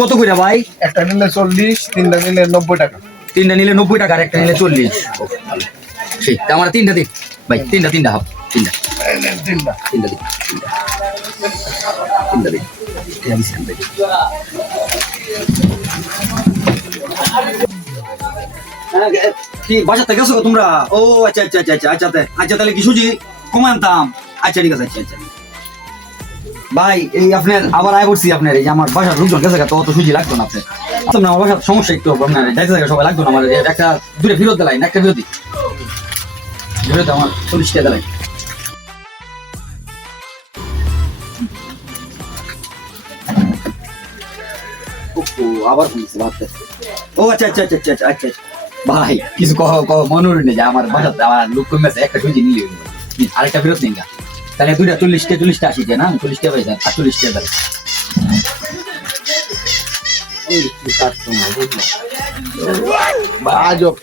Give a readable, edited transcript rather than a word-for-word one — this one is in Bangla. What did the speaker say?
কত কইরা ভাই? একটা নিলে 40, তিনটা নিলে 90 টাকা। তিনটা নিলে 90 টাকা আর একটা নিলে 40। সেই আমার তিনটা দিন ভাই, তিনটা হাফ, তিনটা তিনটা তিনটা দিন, তিনটা দিন। কি বাসাতে গেছো তোমরা? ও আচ্ছা আচ্ছা আচ্ছা আচ্ছা আচ্ছা আচ্ছা, তাহলে কি সুজি কমে আনতাম? আচ্ছা ঠিক আছে, আচ্ছা আচ্ছা ভাই। এই আপনার আবার আয় করছি আপনার, এই যে আমার বাসার লোকজন গেছে তো অত সুজি লাগতো না আপনার। আসলাম না, আমার বাসার সমস্যা একটু আপনার যাইতে থাকে, সবাই লাগতো না আমার। একটা দূরে ফেরত দিলাই না, একটা বিরতি বিরতি আমার 40 টাকা দিলাই। আবার ভাবতে। ও আচ্ছা আচ্ছা আচ্ছা আচ্ছা আচ্ছা আচ্ছা ভাই, কিছু কহ কহ মনে নেই যে আমার বাসাতে আমার লোক কমে আছে, একটা সুজি নিলে আরেকটা ফেরত নেই। তাহলে দুইটা 40টা 80 না 40 টাকা পাইছে, 48 টাকা বাজব।